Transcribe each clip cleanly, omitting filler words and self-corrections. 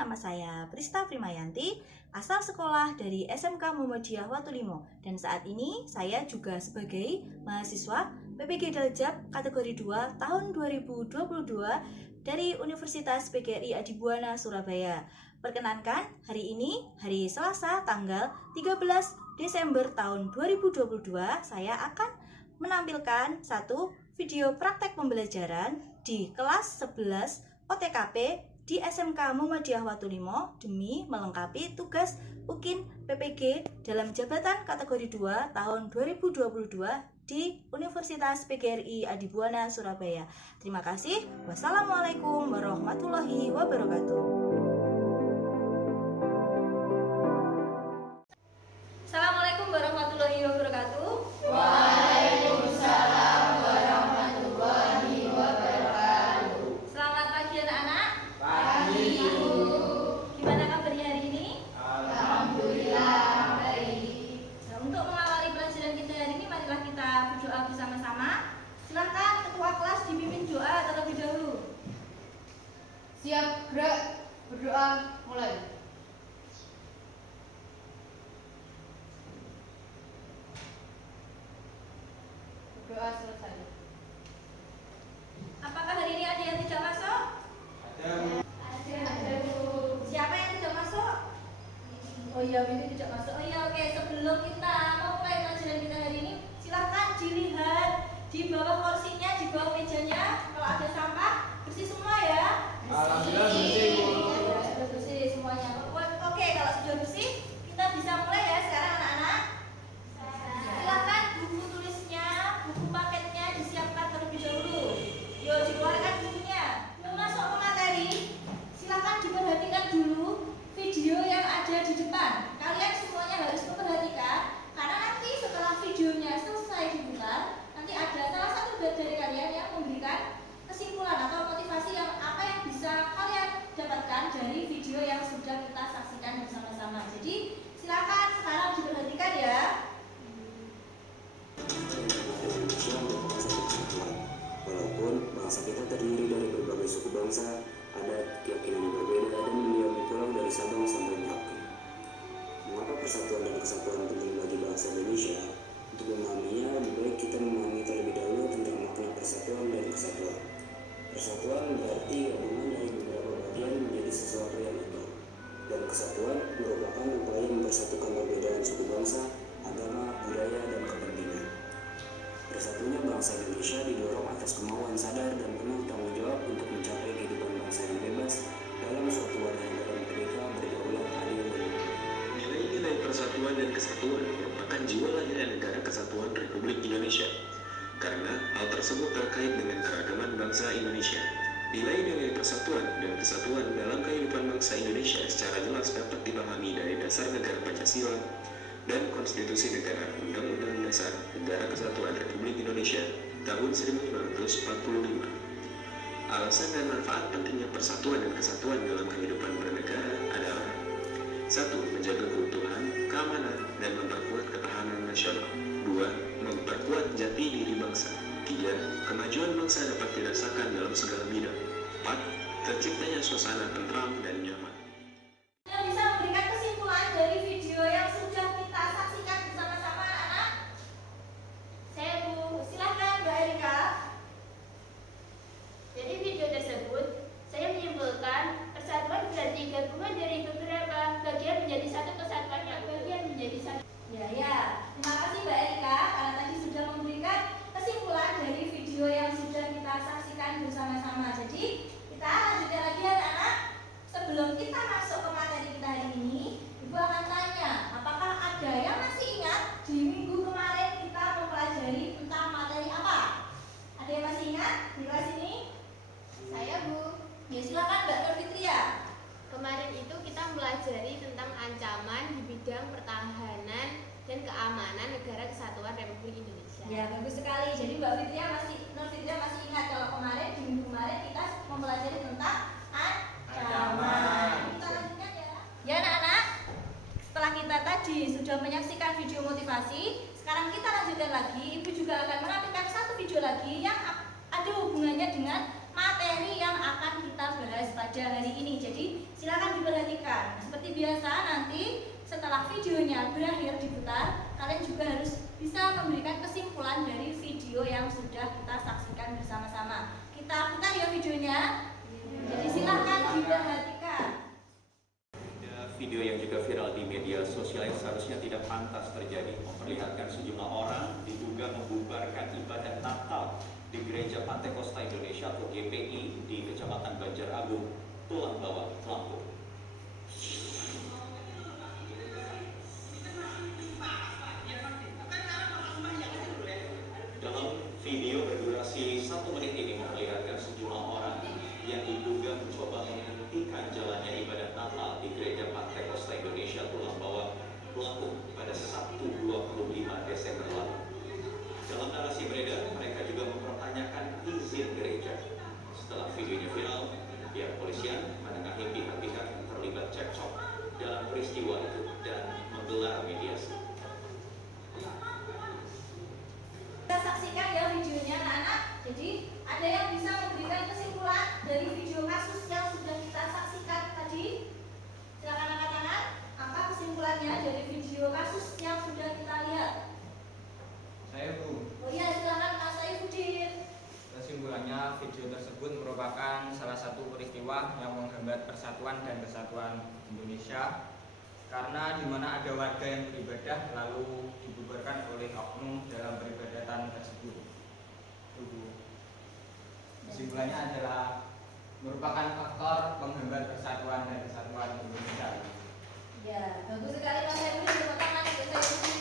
nama saya Prista Primayanti, asal sekolah dari SMK Muhammadiyah Watulimo. Dan saat ini saya juga sebagai mahasiswa PPG Daljab kategori 2 tahun 2022 dari Universitas PGRI Adibuana Surabaya. Perkenankan, hari ini, hari Selasa tanggal 13 Desember tahun 2022, saya akan menampilkan satu video praktek pembelajaran di kelas 11 OTKP di SMK Muhammadiyah Watulimo demi melengkapi tugas UKIN PPG dalam jabatan kategori 2 tahun 2022 di Universitas PGRI Adibuana Surabaya. Terima kasih. Wassalamualaikum warahmatullahi wabarakatuh. Assalamualaikum warahmatullahi wabarakatuh. Waalaikumsalam warahmatullahi wabarakatuh. Selamat pagi anak-anak. Pagi, Ibu. Gimana kabarnya hari ini? Alhamdulillah baik. Nah, untuk mengawali pelajaran kita hari ini, marilah kita berdoa bersama-sama. Silakan ketua kelas dipimpin doa terlebih dahulu. Siap, gerak, berdoa, mulai. Berdoa selesai. Apakah hari ini ada yang tidak masuk? Ada, Bu. Siapa yang tidak masuk? Oh iya, ini tidak masuk. Oh iya, oke. Sebelum kita mulai pelajaran kita hari ini, silakan dilihat di bawah kursinya, di bawah mejanya. Kalau ada sampah, bersih semua ya. Alhamdulillah bersih, Bu. Ya, sudah bersih semuanya. Oke, kalau sudah bersih, kita bisa mulai ya sekarang anak-anak. Silakan buku tulisnya, buku paketnya disiapkan terlebih dahulu. Yuk dikeluarkan bukunya. Yuk masuk ke materi. Silakan diperhatikan dulu video yang ada di depan. Kalian semuanya harus memperhatikan karena nanti setelah videonya selesai diputar, nanti ada salah satu dari kalian yang memberikan kesimpulan atau motivasi yang apa yang bisa kalian dapatkan dari video yang sudah kita saksikan bersama-sama. Jadi silakan sekarang diperhatikan ya. Walaupun bangsa kita terdiri dari berbagai suku bangsa, adat, keyakinan yang berbeda, dan mendiami pulau dari Sabang sampai Merauke. Mengapa persatuan dan kesatuan penting bagi bangsa Indonesia? Untuk memahaminya, lebih baik kita memahami terlebih dahulu tentang makna persatuan dan kesatuan. Persatuan berarti gabungan dari beberapa bagian menjadi sesuatu yang utuh, dan kesatuan merupakan upaya mempersatukan perbedaan suku bangsa, agama, budaya, dan kepentingan. Bersatunya bangsa Indonesia didorong atas kemauan sadar dan penuh tanggung jawab untuk mencapai kehidupan bangsa yang bebas dalam suatu wadah yang merdeka, berdaulat, adil, dan adil. Nilai-nilai persatuan dan kesatuan merupakan jiwa lahirnya negara kesatuan Republik Indonesia. Karena hal tersebut terkait dengan keragaman bangsa Indonesia. Nilai-nilai persatuan dan kesatuan dalam kehidupan bangsa Indonesia secara jelas dapat dipahami dari dasar negara Pancasila dan Konstitusi Negara Undang-Undang Dasar Negara Kesatuan Republik Indonesia tahun 1945. Alasan dan manfaat pentingnya persatuan dan kesatuan dalam kehidupan bernegara adalah: 1. Menjaga keutuhan, keamanan, dan memperkuat ketahanan nasional. 2. Memperkuat jati diri bangsa. 3. Kemajuan bangsa dapat dirasakan dalam segala bidang. 4. Terciptanya suasana tentram dan nyaman. Yang bisa memberikan kesimpulan dari video yang sudah kita saksikan bersama-sama anak-anak? Saya Bu, silahkan Mbak Erika. Dari video tersebut, saya menyimpulkan persatuan berarti gabungan dari beberapa bagian menjadi satu kesatuan yang bagian menjadi satu. Ya. Terima kasih Mbak Erika karena tadi sudah memberikan kesimpulan dari video yang sudah kita saksikan bersama-sama. Jadi kita lanjutkan lagi ya anak-anak. Sebelum kita masuk ke materi kita hari ini, Ibu akan tanya, apakah ada yang masih ingat di minggu kemarin kita mempelajari tentang materi apa? Ada yang masih ingat di kelas ini? Saya Bu, Ya silakan Mbak Novitria. kemarin itu kita mempelajari tentang ancaman di bidang pertahanan dan keamanan negara kesatuan Republik Indonesia. Ya bagus sekali. Jadi Mbak Novitria masih ingat kalau kemarin di minggu kemarin kita mempelajari tentang ancaman. Kita lanjutkan ya. Ya anak-anak, setelah kita tadi sudah menyaksikan video motivasi, sekarang kita lanjutkan lagi. Ibu juga akan menampilkan satu video lagi yang ada hubungannya dengan materi yang akan kita bahas pada hari ini. Jadi silakan diperhatikan. mendengarkan. Seperti biasa nanti setelah videonya berakhir diputar, kalian juga harus bisa memberikan kesimpulan dari video yang sudah kita saksikan bersama-sama. Kita putar ya videonya. Jadi silakan diperhatikan. Video yang juga viral di media sosial yang seharusnya tidak pantas terjadi, memperlihatkan sejumlah orang diduga membubarkan ibadah Natal di Gereja Pantai Kosta Indonesia atau GPI di Kecamatan Banjaragung, Tulang Bawang, Lampung. Dalam video berdurasi 1 menit ini memperlihatkan sejumlah orang yang diduga mencoba menghentikan jalannya ibadah Natal di Gereja Pantai Kosta Indonesia Tulang Bawang, Lampung pada Sabtu 25 Desember lalu. Dalam narasi beredar, mereka juga mempertanyakan izin gereja. Setelah videonya viral, pihak polisian menengahi pihak-pihak yang terlibat cekcok dalam peristiwa itu dan menggelar mediasi. Kita saksikan ya videonya anak-anak. Jadi ada yang bisa memberikan kesimpulan dari video kasus yang sudah kita saksikan tadi? Silakan angkat tangan. Apa kesimpulannya dari video kasus yang sudah kita lihat? Saya Bu. Oh iya, silakan Mas Saifuddin. Kesimpulannya, video tersebut merupakan salah satu peristiwa yang menghambat persatuan dan kesatuan Indonesia, karena di mana ada warga yang beribadah lalu dibubarkan oleh oknum dalam peribadatan tersebut. Kesimpulannya adalah merupakan faktor penghambat persatuan dan kesatuan Indonesia. Ya, bagus sekali Mas Saifuddin. Tepuk tangan untuk Saifuddin.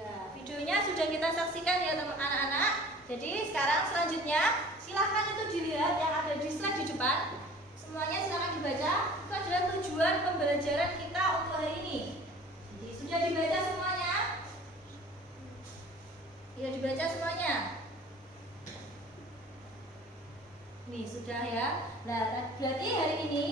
Ya, videonya sudah kita saksikan ya teman anak-anak. Jadi sekarang selanjutnya silahkan itu dilihat yang ada di slide di depan. Semuanya silahkan dibaca. Itu adalah tujuan pembelajaran kita untuk hari ini. Jadi sudah dibaca semuanya? Ya, dibaca semuanya. Nih sudah ya. Nah, berarti hari ini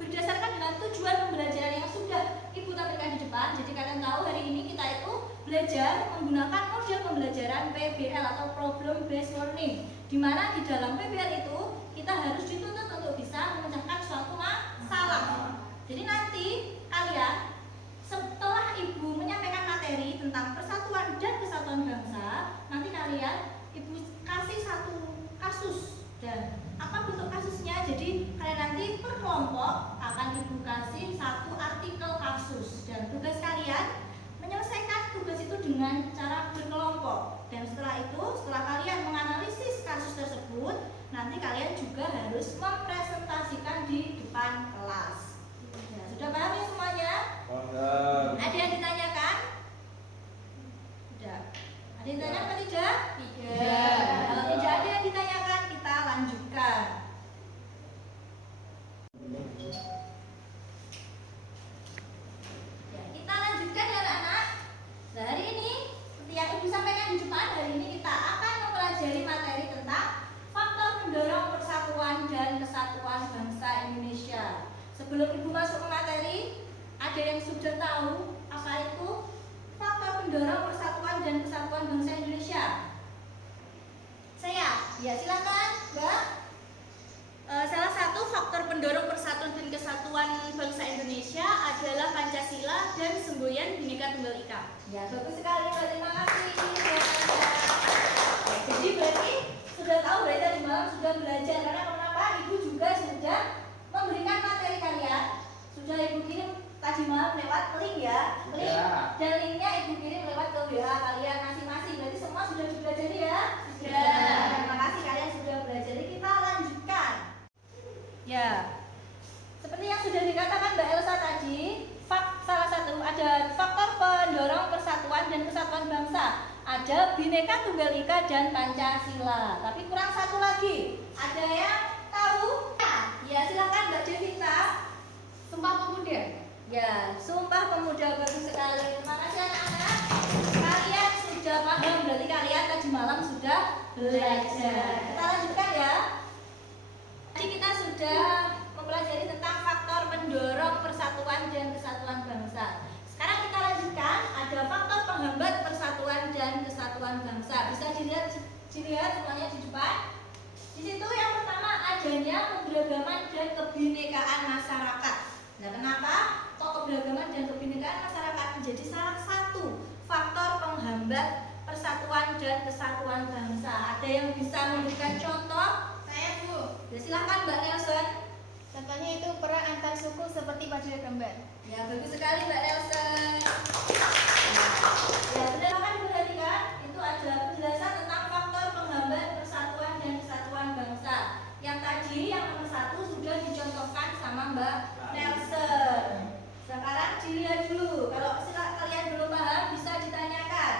berdasarkan dengan tujuan pembelajaran yang sudah Ibu tampilkan di depan. Jadi kalian tahu hari ini kita itu belajar menggunakan model pembelajaran PBL atau Problem Based Learning, di mana di dalam PBL itu kita harus dituntut untuk bisa memecahkan suatu masalah. Jadi nanti kalian setelah Ibu menyampaikan materi tentang persatuan dan kesatuan bangsa, nanti kalian Ibu kasih satu kasus. Dan apa bentuk kasusnya? Jadi kalian nanti per kelompok akan Ibu kasih satu artikel kasus, dan tugas kalian menyelesaikan tugas itu dengan cara berkelompok. Dan setelah itu, setelah kalian menganalisis kasus tersebut, nanti kalian juga harus mempresentasikan di depan kelas. Ya, sudah paham ya semuanya? Ada yang ditanyakan? Tidak. Ada yang ditanyakan atau tidak? Tidak. Kalau tidak ada yang ditanyakan, kita lanjutkan. Ya, kita lanjutkan ya anak-anak. Nah, hari ini seperti yang Ibu sampaikan di depan, hari ini kita akan mempelajari materi tentang faktor pendorong persatuan dan kesatuan bangsa Indonesia. Sebelum Ibu masuk ke materi, ada yang sudah tahu apa itu faktor pendorong persatuan dan kesatuan bangsa Indonesia? Saya? Ya, silakan, Mbak. Salah satu faktor pendorong persatuan dan kesatuan bangsa Indonesia adalah Pancasila dan semboyan Bhinneka Tunggal Ika. Ya, bagus sekali, Mbak. Terima kasih. Jadi berarti sudah tahu, berarti tadi malam sudah belajar. Karena kenapa? Ibu juga sudah memberikan materi kalian. Sudah Ibu kirim tadi malam lewat link ya. Link dan linknya Ibu kirim lewat ke WA kalian masing-masing. Berarti semua sudah dipelajari ya? Sudah. Terima kasih kalian sudah belajar. Kita lanjutkan. Ya, seperti yang sudah dikatakan Mbak Elsa tadi, salah satu ada faktor pendorong persatuan dan kesatuan bangsa. Ada Bhinneka Tunggal Ika dan Pancasila. Tapi kurang satu lagi. Ada yang tahu? Ya, silakan Mbak Devita. Sumpah Pemuda. Ya, Sumpah Pemuda, bagus sekali. Terima kasih anak-anak. Kalian sudah paham, berarti kalian tadi malam sudah belajar. Kita lanjutkan ya. Tadi kita sudah mempelajari tentang faktor pendorong persatuan dan kesatuan bangsa. Sekarang kita lanjutkan, ada faktor penghambat persatuan dan kesatuan bangsa. Bisa dilihat semuanya di depan. Di situ yang pertama ada adanya keberagaman dan kebinekaan masyarakat. Nah, kenapa kok keberagaman dan kebinekaan masyarakat menjadi salah satu faktor penghambat persatuan dan kesatuan bangsa? Ada yang bisa memberikan contoh? Saya, Bu. Ya, silakan Mbak Nelson. Contohnya itu perang antar suku seperti pada gambar. Ya, bagus sekali Mbak Nelson. Ya, benar kan diperhatikan? Itu adalah penjelasan tentang faktor penghambat persatuan dan kesatuan bangsa. Yang tadi, yang nomor 1 sudah dicontohkan sama Mbak Nelson. Sekarang dilihat dulu. Kalau kalian belum paham, bisa ditanyakan.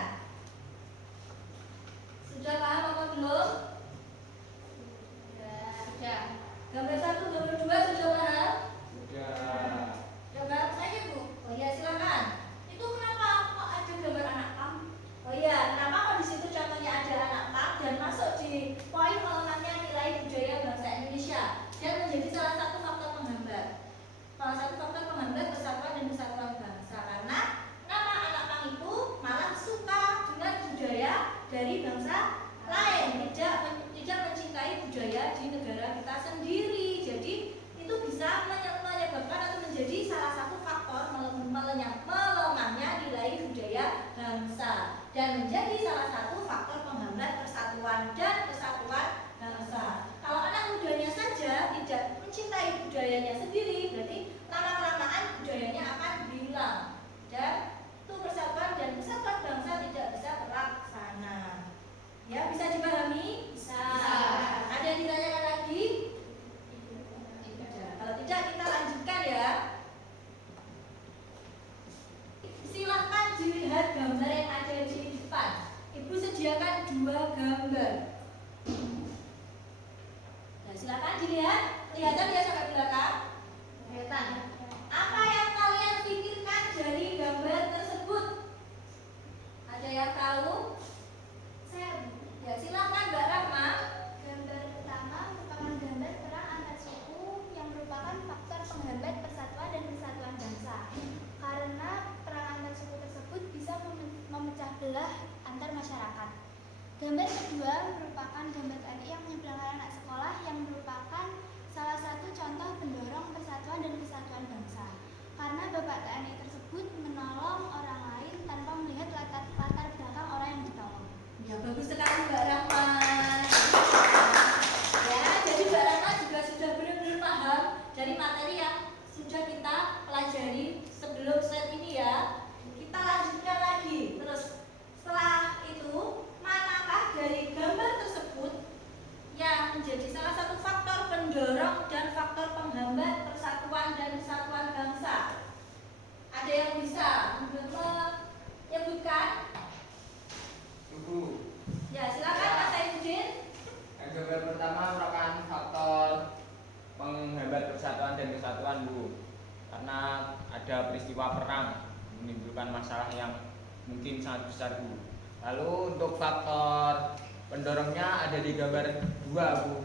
Sudah paham apa belum? Sudah. Gambar 1, gambar 2 sudah paham? Sudah. Gambar saja Bu. Oh iya, silakan. Itu kenapa kok ada gambar anak pang? Oh iya, kenapa kok di situ contohnya ada anak pang dan masuk di poin pengenannya nilai budaya bangsa Indonesia dan menjadi salah satu faktor penghambat. Salah satu faktor penghambat persatuan dan kesatuan bangsa karena nama anak pang itu malah suka dengan budaya dari bangsa lain, tidak mencintai budaya di negara kita sendiri. Jadi itu bisa menyebabkan atau menjadi salah satu faktor melemahnya nilai budaya bangsa dan menjadi salah satu faktor penghambat persatuan dan kesatuan bangsa. Kalau anak mudanya saja tidak mencintai budayanya sendiri, berarti lama-kelamaan budayanya akan hilang dan itu persatuan dan kesatuan bangsa tidak bisa terlaksana. Ya, bisa dipahami? Bisa. Ada yang ditanyakan lagi? Kalau tidak, kita lanjutkan ya. Silahkan dilihat gambar yang ada di depan. Ibu sediakan 2 gambar. Nah, silahkan dilihat. Kelihatan ya sampai belakang? Kelihatan. Apa yang kalian pikirkan dari gambar tersebut? Ada yang tahu? Saya, Ya, silakan Mbak Rahma. gambar pertama merupakan gambar perang antar suku yang merupakan faktor penghambat persatuan dan kesatuan bangsa. Karena perang antar suku tersebut bisa memecah belah antar masyarakat. Gambar kedua merupakan gambar TNI yang menyeberangkan anak sekolah yang merupakan salah satu contoh pendorong persatuan dan kesatuan bangsa. Karena Bapak TNI tersebut menolong orang lain tanpa melihat latar belakang orang yang ditolong. Ya, bagus sekali Mbak Rahma. Ya, jadi Mbak Rahma juga sudah benar-benar paham dari materi yang sudah kita pelajari sebelum slide ini ya. Kita lanjutkan lagi. Terus setelah itu, manakah dari gambar tersebut yang menjadi salah satu faktor pendorong dan faktor penghambat persatuan dan kesatuan bangsa? Ada yang bisa menyebutkan? Ibu. Ya, silakan Mas Saifuddin. Gambar pertama merupakan faktor penghambat persatuan dan kesatuan, Bu. Karena ada peristiwa perang menimbulkan masalah yang mungkin sangat besar, Bu. Lalu untuk faktor pendorongnya ada di gambar 2, Bu.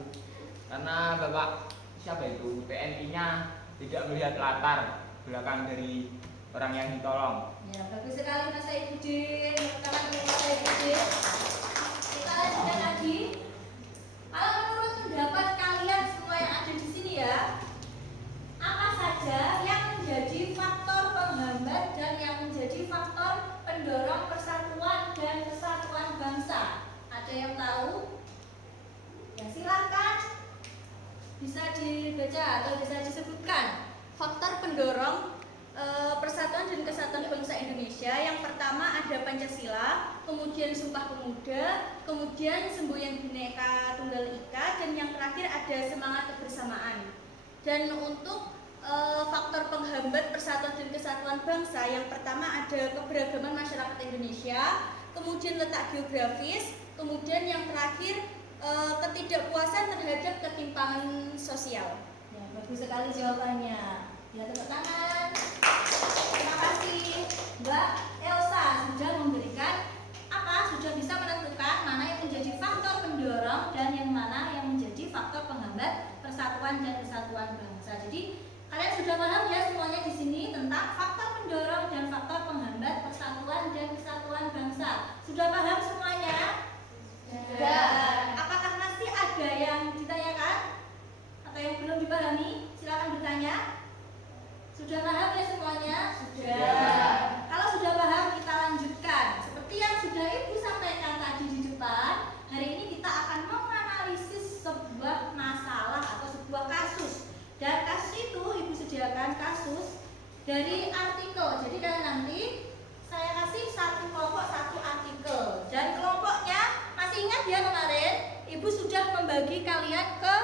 Karena Bapak siapa itu TNI-nya tidak melihat latar belakang dari orang yang ditolong. Ya, bagus sekali Mas Saifuddin. Pertama untuk Mas Saifuddin. Kita lanjutkan lagi. Kalau menurut pendapat kalian semua yang ada di sini ya, apa saja yang menjadi faktor penghambat dan yang menjadi faktor pendorong persatuan dan kesatuan bangsa? Ada yang tahu? Ya, silakan. Bisa dibaca atau bisa disebutkan. Faktor pendorong persatuan dan kesatuan bangsa Indonesia. Yang pertama ada Pancasila, kemudian Sumpah Pemuda, kemudian Semboyan Bhinneka Tunggal Ika, dan yang terakhir ada semangat kebersamaan. Dan untuk faktor penghambat persatuan dan kesatuan bangsa, yang pertama ada keberagaman masyarakat Indonesia, kemudian letak geografis, kemudian yang terakhir ketidakpuasan terhadap ketimpangan sosial. Ya, bagus sekali jawabannya. Ya, tepuk tangan. Terima kasih Mbak Elsa sudah memberikan sudah bisa menentukan mana yang menjadi faktor pendorong dan yang mana yang menjadi faktor penghambat persatuan dan kesatuan bangsa. Jadi kalian sudah paham ya semuanya di sini tentang faktor pendorong dan faktor penghambat persatuan dan kesatuan bangsa. Sudah paham semuanya? Sudah. Apakah masih ada yang ditanyakan? Atau yang belum dipahami, silakan bertanya. Sudah paham ya semuanya? Sudah. Kalau sudah paham, kita lanjutkan. Seperti yang sudah Ibu sampaikan tadi di depan, hari ini kita akan menganalisis sebuah masalah atau sebuah kasus. Dan kasus itu Ibu sediakan kasus dari artikel. Jadi kalian nanti saya kasih satu kelompok satu artikel. Dan kelompoknya masih ingat ya kemarin Ibu sudah membagi kalian ke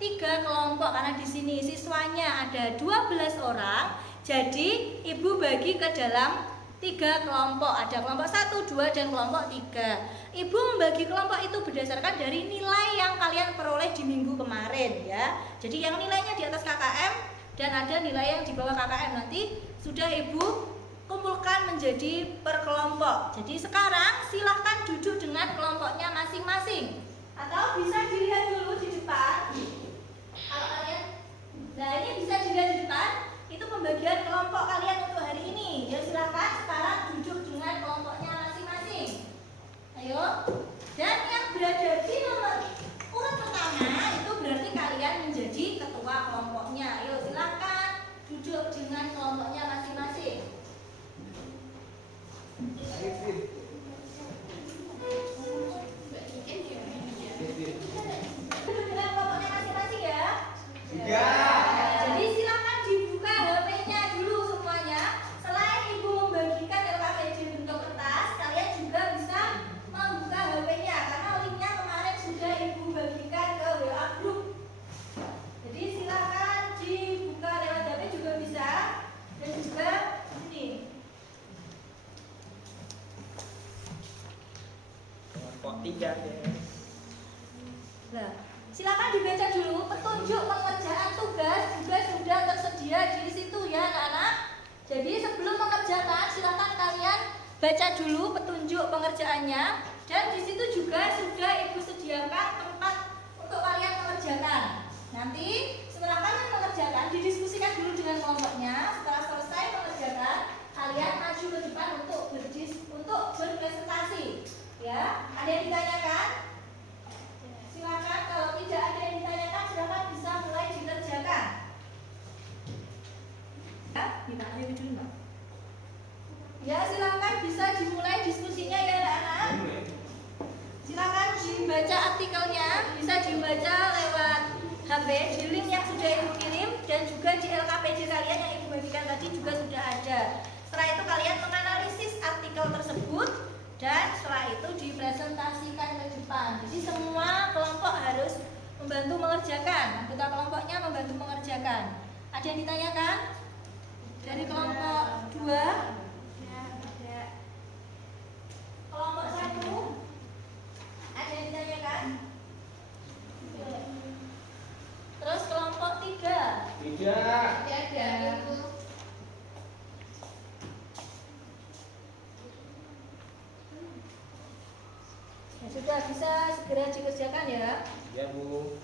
3 kelompok karena di sini siswanya ada 12 orang. Jadi Ibu bagi ke dalam 3 kelompok. Ada kelompok 1, 2 dan kelompok 3. Ibu membagi kelompok itu berdasarkan dari nilai yang kalian peroleh di minggu kemarin ya. Jadi yang nilainya di atas KKM dan ada nilai yang di bawah KKM nanti sudah Ibu kumpulkan menjadi per kelompok. Jadi sekarang silahkan duduk dengan kelompoknya masing-masing. Atau bisa dilihat dulu di depan. Kalau kalian, nah ini bisa dilihat di depan. Itu pembagian kelompok kalian untuk hari ini. Ya silakan sekarang duduk dengan kelompoknya masing-masing. Ayo. Dan yang berada di nomor urut pertama itu berarti kalian menjadi ketua kelompoknya. Ayo silakan duduk dengan kelompoknya masing-masing. Duduk dengan kelompoknya masing-masing ya. Ya. Jadi silakan dibuka HP-nya dulu semuanya. Selain Ibu membagikan LKPJ bentuk kertas, kalian juga bisa membuka HP-nya karena linknya kemarin sudah Ibu bagikan ke WA group. Jadi silakan dibuka lewat HP juga bisa dan juga sini. Kelompok 3 guys. Nah, silakan dibaca dulu petunjuk pengerjaan tugas juga sudah tersedia di situ ya anak-anak. Jadi sebelum mengerjakan silakan kalian baca dulu petunjuk pengerjaannya dan di situ juga sudah Ibu sediakan tempat untuk kalian mengerjakan. Nanti setelah kalian mengerjakan didiskusikan dulu dengan kelompoknya. Setelah selesai mengerjakan kalian maju ke depan untuk berpresentasi. Ya, ada yang ditanyakan? Silakan, kalau tidak ada yang ditanyakan silakan bisa mulai dikerjakan. Ya, ditanya dulu Mbak. Ya, silakan bisa dimulai diskusinya ya anak-anak. Silakan dibaca artikelnya, bisa dibaca lewat HP di link yang sudah Ibu kirim dan juga di LKPJ kalian yang Ibu bagikan tadi juga sudah ada. Setelah itu kalian menganalisis artikel tersebut dan setelah itu dipresentasikan ke depan. Jadi semua kelompok harus membantu mengerjakan. Anggota kelompoknya membantu mengerjakan. Ada yang ditanyakan? Dari kelompok 2? Kelompok 1? Ada yang ditanyakan? Terus kelompok 3? Tidak. Ya sudah, bisa segera dikerjakan ya. Ya Bu.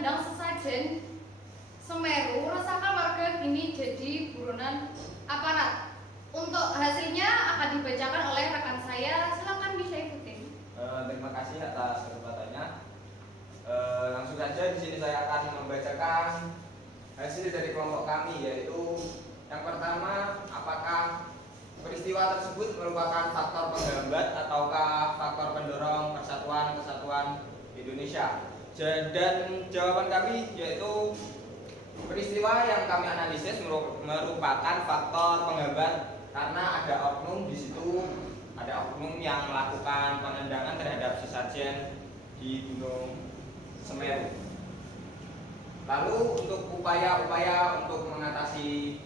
memandang sesajen Semeru, rasakan warga kini jadi buronan aparat. Untuk hasilnya akan dibacakan oleh rekan saya. Silakan bisa ikutin. Terima kasih atas kesempatannya. Langsung saja di sini saya akan membacakan hasil dari kelompok kami, yaitu yang pertama, apakah peristiwa tersebut merupakan faktor penghambat ataukah faktor pendorong kesatuan Indonesia? Dan jawaban kami yaitu peristiwa yang kami analisis merupakan faktor penghambat karena ada oknum di situ, ada oknum yang melakukan penendangan terhadap sesajen di Gunung Semeru. Lalu untuk upaya-upaya untuk mengatasi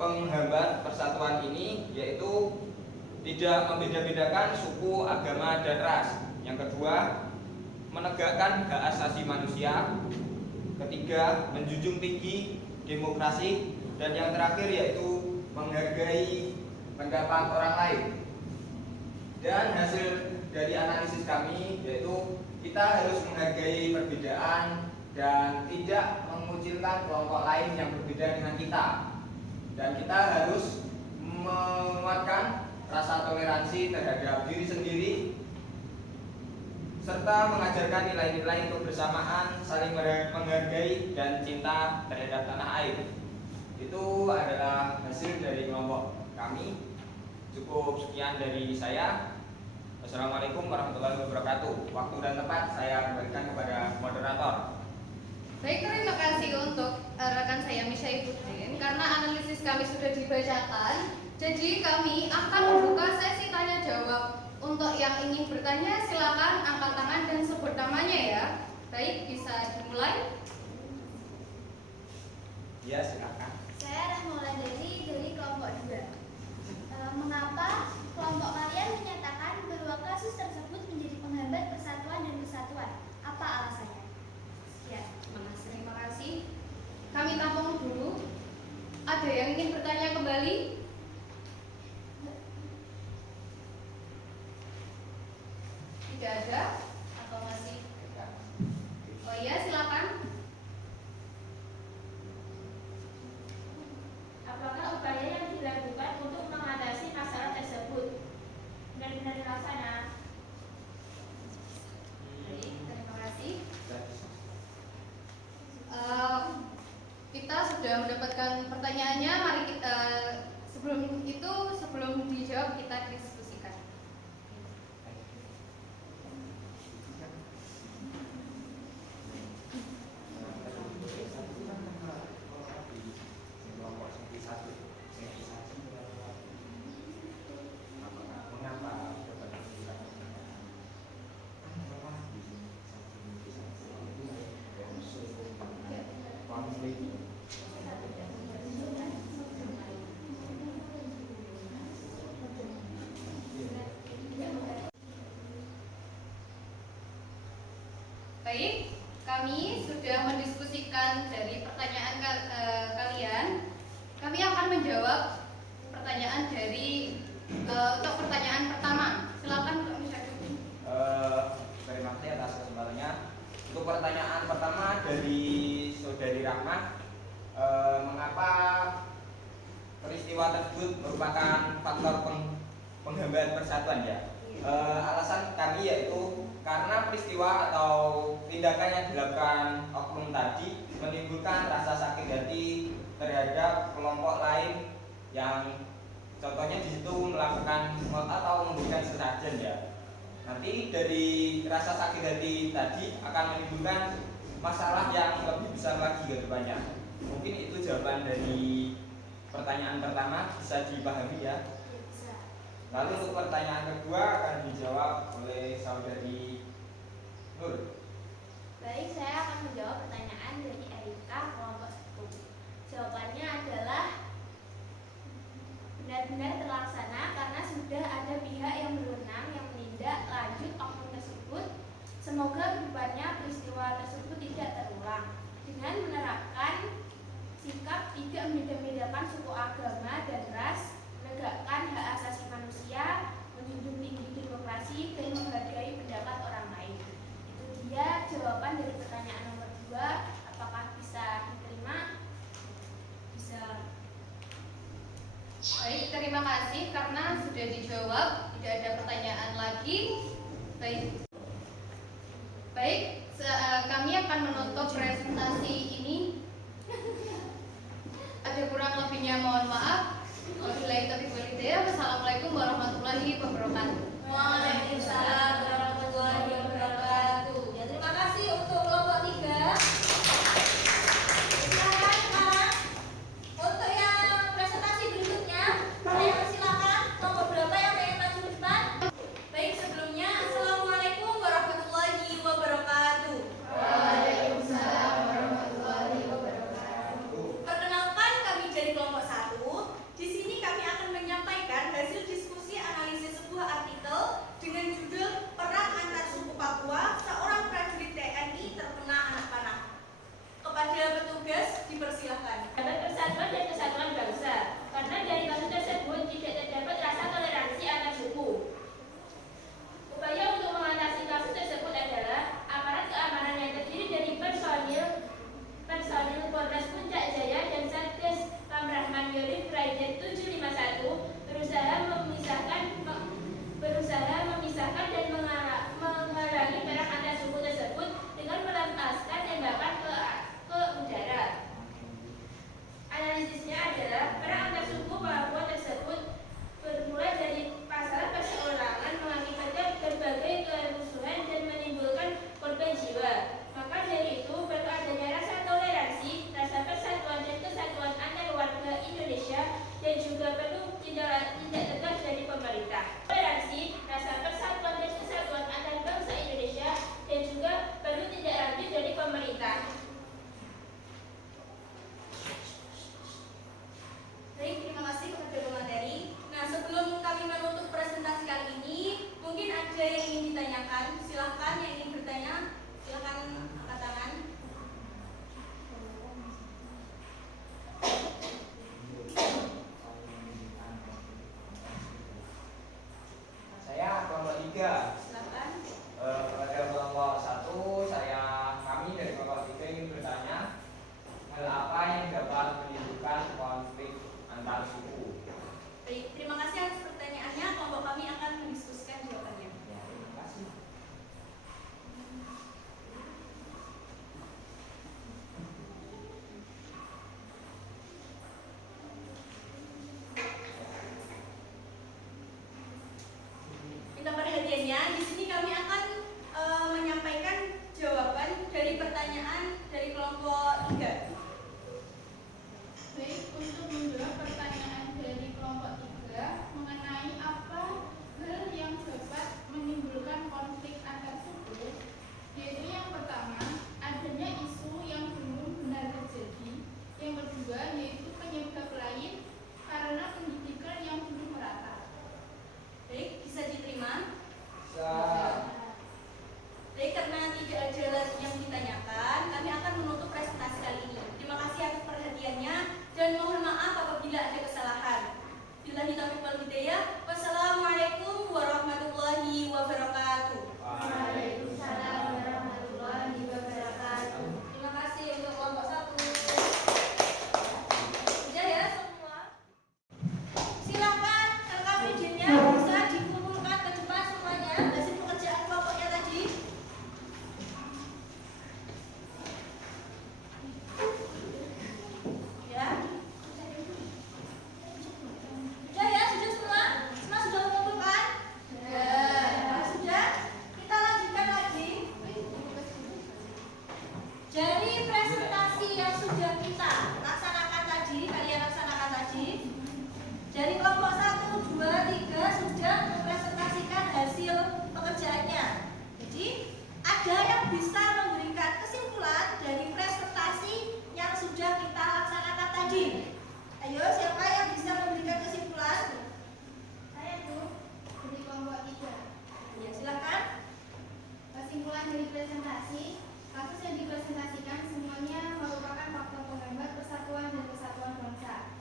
penghambat persatuan ini yaitu tidak membeda-bedakan suku, agama, dan ras. Yang kedua, menegakkan hak asasi manusia. Ketiga, menjunjung tinggi demokrasi. Dan yang terakhir yaitu menghargai pendapat orang lain. Dan hasil dari analisis kami yaitu kita harus menghargai perbedaan dan tidak mengucilkan kelompok lain yang berbeda dengan kita. Dan kita harus menguatkan rasa toleransi terhadap diri sendiri serta mengajarkan nilai-nilai kebersamaan, saling menghargai, dan cinta terhadap tanah air. Itu adalah hasil dari kelompok kami. Cukup sekian dari saya. Wassalamualaikum warahmatullahi wabarakatuh. Waktu dan tempat saya kembalikan kepada moderator. Baik, terima kasih untuk rekan saya Misha Ibuddin. Karena analisis kami sudah dibacakan, jadi kami akan membuka sesi tanya jawab. Untuk yang ingin bertanya silakan angkat tangan dan sebut namanya ya. Baik, bisa dimulai. Ya, silakan. Saya Rahmaulandari dari kelompok 2. Mengapa kelompok kalian menyatakan bahwa kasus tersebut menjadi penghambat persatuan dan kesatuan? Apa alasannya? Sekian. Terima kasih. Kami tampung dulu. Ada yang ingin bertanya kembali? Tidak ada? Atau masih? Oh iya, silakan. Apakah upaya yang dilakukan untuk mengatasi masalah tersebut benar-benar dilaksana? Baik, terima kasih. Kita sudah mendapatkan pertanyaannya. Mari kita sebelum dijawab kita diskusikan. Baik, kami sudah mendiskusikan dari pertanyaan kalian. Kami akan menjawab pertanyaan dari untuk pertanyaan pertama. Silakan Pak Misyakuddin. Terima kasih atas kesempatannya. Untuk pertanyaan pertama dari Saudari Rahmah, mengapa peristiwa tersebut merupakan faktor penghambat persatuan ya? Alasan kami yaitu karena peristiwa atau tindakan yang dilakukan oknum tadi menimbulkan rasa sakit hati terhadap kelompok lain yang contohnya di situ melakukan atau memberikan sesajen ya. Nanti dari rasa sakit hati tadi akan menimbulkan masalah yang lebih besar lagi ke depannya. Mungkin itu jawaban dari pertanyaan pertama, bisa dipahami ya. Lalu untuk pertanyaan kedua akan dijawab oleh Saudari Nur. Baik, saya akan menjawab pertanyaan dari Erika kelompok 1. Jawabannya adalah benar-benar terlaksana karena sudah ada pihak yang berwenang yang menindak lanjut oknum tersebut. Semoga kedepannya peristiwa tersebut tidak terulang dengan menerapkan sikap tidak membeda-bedakan suku, agama, dan ras, menegakkan hak asasi manusia, menjunjung tinggi demokrasi, dan menghargai pendapat orang lain. Itu dia jawaban dari terima kasih karena sudah dijawab. Tidak ada pertanyaan lagi. Baik, kami akan menutup presentasi ini. Ada kurang lebihnya mohon maaf. Wabillahi taufiq wal hidayah. Wassalamualaikum warahmatullahi wabarakatuh. Waalaikumsalam warahmatullahi wabarakatuh. Ya, terima kasih untuk kelompok 3. Silakan sekarang untuk yang presentasi berikutnya. Saya persilakan kelompok berapa yang ingin maju ke depan? Baik, sebelumnya assalamualaikum warahmatullahi wabarakatuh. Waalaikumsalam warahmatullahi wabarakatuh. Perkenalkan, kami dari kelompok 1. Di sini kami akan menyampaikan hasil diskusi analisis sebuah artikel dengan judul Perang Antar Suku Papua, Seorang Prajurit TNI Terkena Anak Panah. Kepada petugas dipersilahkan. Dapat persatuan dan kesatuan bangsa, karena dari kasus tersebut tidak terdapat rasa toleransi antar suku. Upaya untuk mengatasi kasus tersebut adalah aparat keamanan yang terdiri dari personil Polres Puncak Jaya dan Satgas Kamrahman Yorif Raiden 751 berusaha memisahkan dan menghalangi perang antar suku tersebut dengan melepaskan tembakan ke udara. Analisisnya adalah perang antar suku Papua tersebut bermula dari masalah perseorangan mengakibatkan berbagai kerusuhan dan menimbulkan korban jiwa. Maka dari itu perlu adanya rasa toleransi, rasa persatuan dan kesatuan antar warga Indonesia dan juga perlu tindak tegas dari pemerintah. Toleransi, rasa persatuan dan kesatuan antar bangsa Indonesia dan juga perlu tindak lanjut dari pemerintah. Baik, terima kasih kepada pemateri. Nah, sebelum kami menutup presentasi kali ini, mungkin ada yang ingin ditanyakan. Silahkan yang ingin bertanya, silahkan angkat tangan. Saya kelompok 3. Silahkan. Pada kelompok 1, kami dari kelompok 3 ingin bertanya hal apa yang dapat menimbulkan konflik antar suku. Baik, terima kasih atas pertanyaannya. Kelompok kami akan mendiskusikan jawabannya. Ya, terima kasih. Minta perhatiannya, di sini kami akan menyampaikan jawaban dari pertanyaan dari kelompok 3. Baik, untuk menjawab pertanyaan dari kelompok 3 mengenai apa hal yang dapat menimbulkan konflik antar suku, yaitu yang pertama, adanya isu yang belum benar terjadi. Yang kedua, yaitu penyebab lain karena pendidikan yang belum merata. Baik, bisa diterima? Bisa. Baik, karena tidak ada lagi yang ditanyakan, kami akan menutup presentasi kali ini. Terima kasih atas perhatiannya dan mohon maaf apabila ada kesalahan. Billahi taufiq wal hidayah. Wassalamualaikum warahmatullahi wabarakatuh. Waalaikumsalam warahmatullahi wabarakatuh. Terima kasih untuk kelompok 1. Sudah ya semua? Silakan rekam videonya bisa dikumpulkan ke depan semuanya. Hasil pekerjaan kelompoknya tadi. Ya. Sudah ya, sudah semua? Semua sudah mengumpulkan? Sudah. Sudah? Kita lanjutkan lagi. Dari presentasi yang sudah kita laksanakan tadi, kalian laksanakan tadi, dari kelompok 1, 2, 3 sudah mempresentasikan hasil pekerjaannya. Jadi, ada yang bisa memberikan kesimpulan dari presentasi yang sudah kita laksanakan tadi. Ayo, siapa yang bisa memberikan kesimpulan? Saya Bu, dari kelompok 3. Ya, silakan. Kesimpulan dari presentasi, kasus yang dipresentasikan semuanya merupakan faktor penghambat persatuan dan kesatuan bangsa.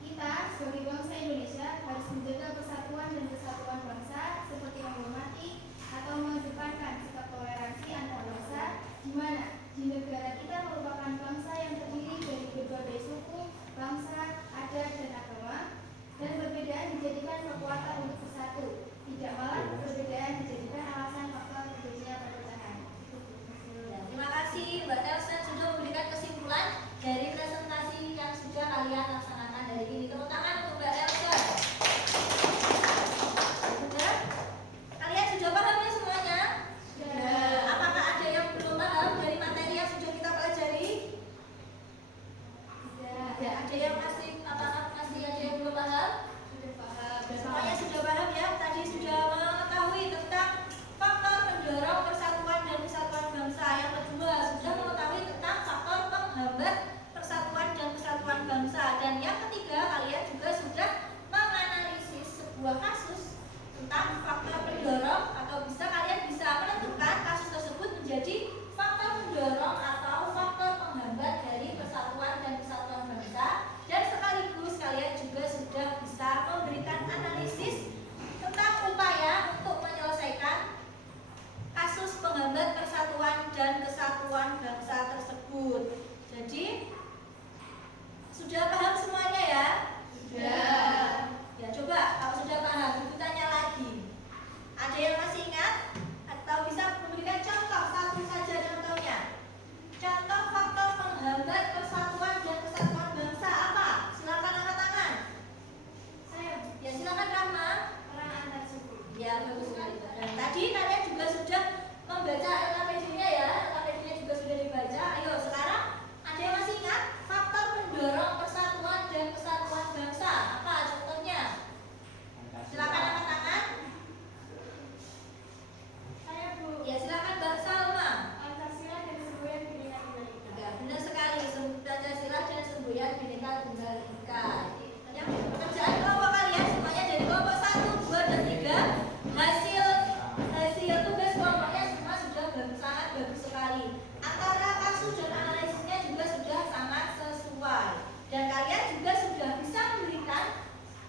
Kita sebagai bangsa Indonesia harus menjaga persatuan dan kesatuan bangsa seperti menghormati atau mengedepankan sikap toleransi antar bangsa, di mana di negara kita merupakan bangsa yang terdiri dari berbagai suku, bangsa, adat, dan agama, dan perbedaan persatuan bangsa tersebut. Jadi sudah paham semuanya ya? Sudah. Ya coba kalau sudah paham, ibu tanya lagi. Ada yang masih ingat? Atau bisa memberikan contoh satu saja contohnya? Contoh faktor penghambat persatuan dan kesatuan bangsa apa? Silakan angkat tangan. Saya Ya silakan Rahma. perang antar suku. Ya bagus sekali. Dan tadi kalian juga sudah membaca LKPD-nya ya. LKPD-nya juga sudah dibaca. Ayo sekarang ada yang masih ingat faktor pendorong persatuan dan kesatuan bangsa apa contohnya? Silakan angkat tangan. Saya Bu. Ya silakan Mbak Salma. Pancasila dan semboyan Bhinneka Tunggal Ika. Ya benar sekali. Pancasila dan semboyan Bhinneka Tunggal Ika. Yang pekerjaan kelompok kalian semuanya dari kelompok 1, 2, dan 3. Hasil tugas kelompoknya semua sudah sangat bagus sekali. Antara kasus dan analisisnya juga sudah sangat sesuai. Dan kalian juga sudah bisa memberikan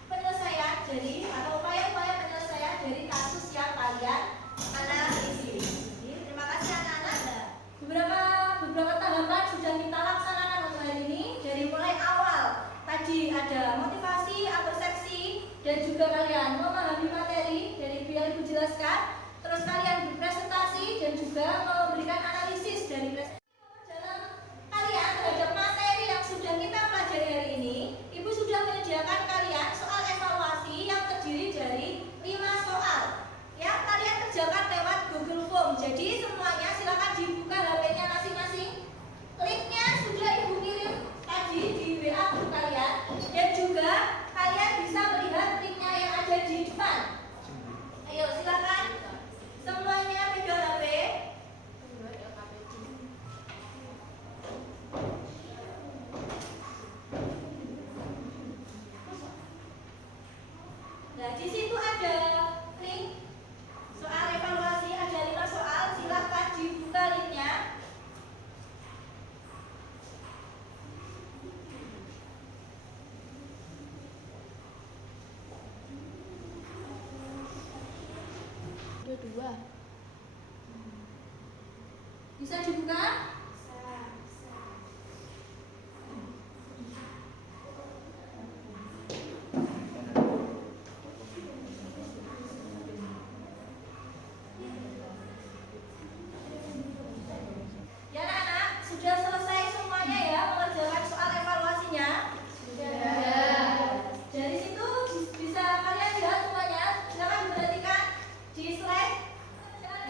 penyelesaian dari atau upaya-upaya penyelesaian dari kasus yang kalian analisis. Jadi, terima kasih anak-anak. Beberapa tahapan sudah kita laksanakan untuk hari ini. Dari mulai awal tadi ada motivasi atau seksi dan juga kalian memahami materi dari yang ibu jelaskan. Terus kalian berpresentasi dan juga memberikan analisis dari presentasi. Dalam kalian terhadap materi yang sudah kita pelajari hari ini, ibu sudah menyediakan kalian soal evaluasi yang terdiri dari 5 soal yang kalian kerjakan lewat Google Form. Jadi semuanya silakan dibuka HP-nya masing-masing. Linknya sudah ibu kirim tadi di WA group kalian, dan juga kalian bisa melihat linknya yang ada di depan. Ayo silakan semuanya pegang HP. Nah, di situ ada link soal evaluasi, ada 5 soal, silahkan dibuka linknya. Ada 2. Bisa dibuka? Ya anak-anak, sudah selesai semuanya ya mengerjakan soal evaluasinya? Dari situ bisa kalian lihat semuanya. Silakan diperhatikan di slide.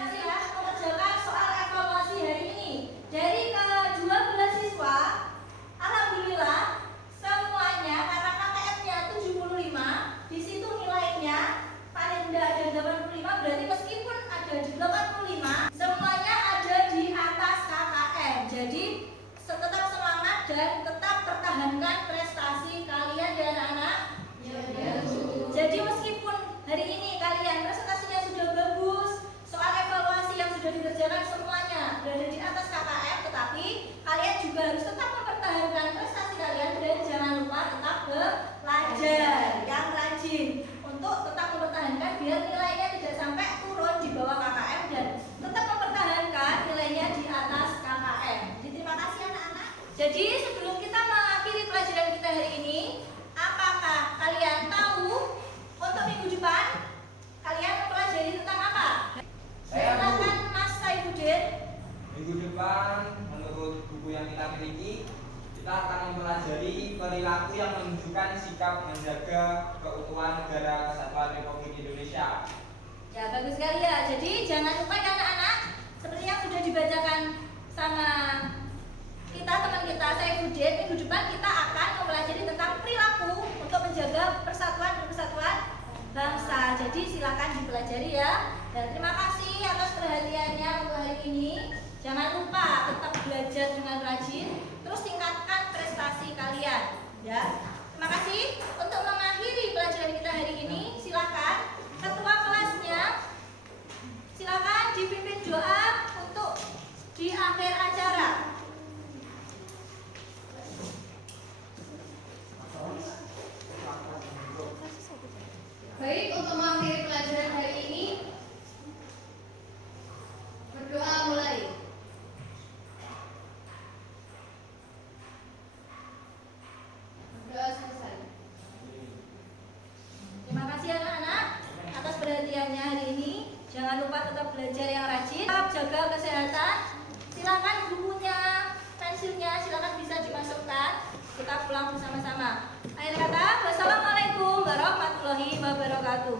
Kalian mengerjakan soal evaluasi hari ini. Dari ke-12 siswa, alhamdulillah semuanya karena KKM-nya 75, di situ nilainya paling rendah ada 85, berarti meskipun ada di 85, semuanya ada di atas KKM. Jadi tetap semangat dan tetap pertahankan prestasi kalian ya anak-anak. Jadi meskipun hari ini kalian presentasinya sudah bagus, soal evaluasi yang sudah dikerjakan semuanya berada di atas KKM, tetapi kalian juga harus tetap mempertahankan prestasi kalian dan jangan lupa tetap belajar yang rajin untuk tetap mempertahankan biar nilainya tidak sampai turun di bawah KKM dan tetap mempertahankan nilainya di atas KKM. Jadi terima kasih anak-anak. Jadi sebelum kita mengakhiri pelajaran kita hari ini, apakah kalian tahu untuk minggu depan kalian mempelajari tentang apa? Silakan Mas Saifuddin. Minggu depan, menurut buku yang kita miliki, kita akan mempelajari perilaku yang menunjukkan sikap menjaga keutuhan negara kesatuan Republik Indonesia. Ya bagus sekali ya. Jadi jangan lupa ya anak-anak, seperti yang sudah dibacakan sama kita teman kita Saifuddin, minggu depan kita akan mempelajari tentang perilaku untuk menjaga persatuan dan kesatuan bangsa. Jadi silakan dipelajari ya. Dan terima kasih atas perhatiannya untuk hari ini. Jangan lupa tetap belajar dengan rajin, terus tingkatkan prestasi kalian. Ya. Terima kasih. Untuk mengakhiri pelajaran kita hari ini, silakan ketua kelasnya silakan dipimpin doa untuk di akhir acara. Baik, untuk mengakhiri pelajaran hari ini, berdoa mulai. perhatiannya hari ini. Jangan lupa tetap belajar yang rajin, tetap jaga kesehatan. Silakan bukunya, pensilnya, silakan bisa dimasukkan. Kita pulang bersama-sama. Akhir kata, wassalamualaikum warahmatullahi wabarakatuh.